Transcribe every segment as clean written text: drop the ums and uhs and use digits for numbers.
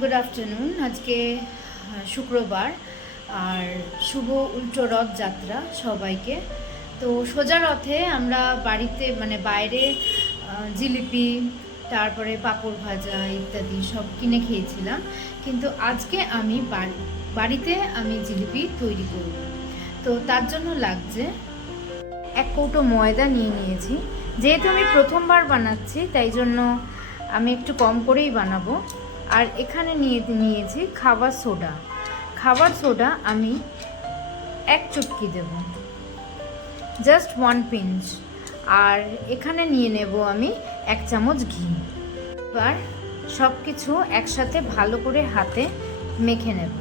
Good afternoon. আজকে শুক্রবার আর শুভ উল্টো রথযাত্রা সবাইকে। তো সোজা রথে আমরা বাড়িতে বাইরে জিলিপি, তারপরে পাঁপড় ভাজা ইত্যাদি সব কিনে খেয়েছিলাম, কিন্তু আজকে আমি বাড়িতে আমি জিলিপি তৈরি করব। তো তার জন্য লাগছে 1 কৌটো ময়দা নিয়ে নিয়েছি। যেহেতু আমি প্রথমবার বানাচ্ছি তাই জন্য আমি একটু কম করেই বানাবো। আর এখানে নিয়েছি খাবার সোডা আমি 1 চুটকি দেব, জাস্ট 1 পিঞ্চ। আর এখানে নিয়ে নেব আমি 1 চামচ ঘি। এবার সব কিছু একসাথে ভালো করে হাতে মেখে নেব।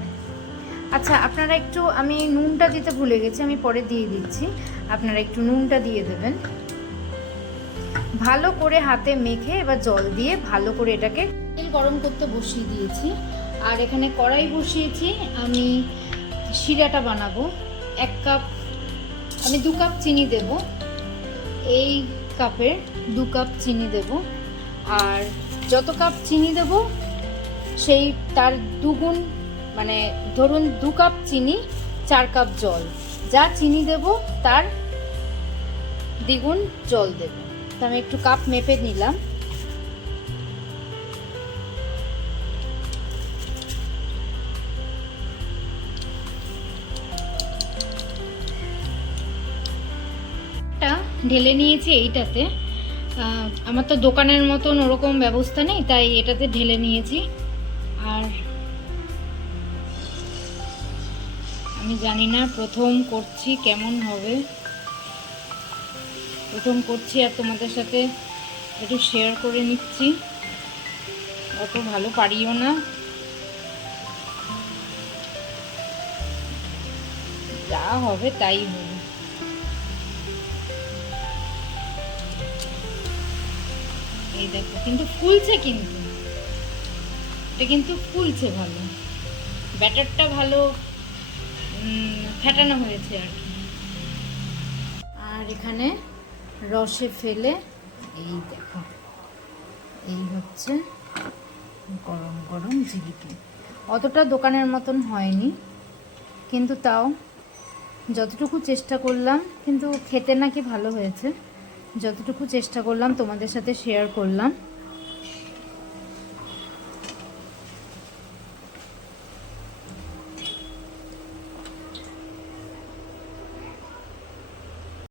আচ্ছা, আপনারা একটু, আমি নুনটা দিতে ভুলে গেছি, আমি পরে দিয়ে দিচ্ছি, আপনারা একটু নুনটা দিয়ে দেবেন। ভালো করে হাতে মেখে এবার জল দিয়ে ভালো করে এটাকে তেল গরম করতে বসিয়ে দিয়েছি। আর এখানে কড়াই বসিয়েছি, আমি শিরাটা বানাবো। 1 কাপ, আমি 2 কাপ চিনি দেব, এই কাপের 2 কাপ চিনি দেব। আর যত কাপ চিনি দেব সেই তার দুগুণ, ধরুন 2 কাপ চিনি 4 কাপ জল, যা চিনি দেব তার দ্বিগুণ জল দেব। তো আমি একটু কাপ মেপে নিলাম। ঢেলে নিয়েছি এইটাতে। আমার তো দোকানের মতন ওরকম ব্যবস্থা নেই, তাই এটাতে ঢেলে নিয়েছি। আর আমি জানি না, প্রথম করছি, কেমন হবে। প্রথম করছি আর তোমাদের সাথে একটু শেয়ার করে নিচ্ছি। অত ভালো পারিও না, যা হবে তাই হবে। এই দেখো, কিন্তু ফুলছে, কিন্তু এটা কিন্তু ফুলছে ভালো, ব্যাটারটা ভালো ফেটানো হয়েছে আর কি। আর এখানে রসে ফেলে, এই দেখো, এই হচ্ছে গরম গরম জিলিপি। অতটা দোকানের মতন হয়নি, কিন্তু তাও যতটুকু চেষ্টা করলাম, কিন্তু খেতে নাকি ভালো হয়েছে। যতটুকু চেষ্টা করলাম তোমাদের সাথে শেয়ার করলাম।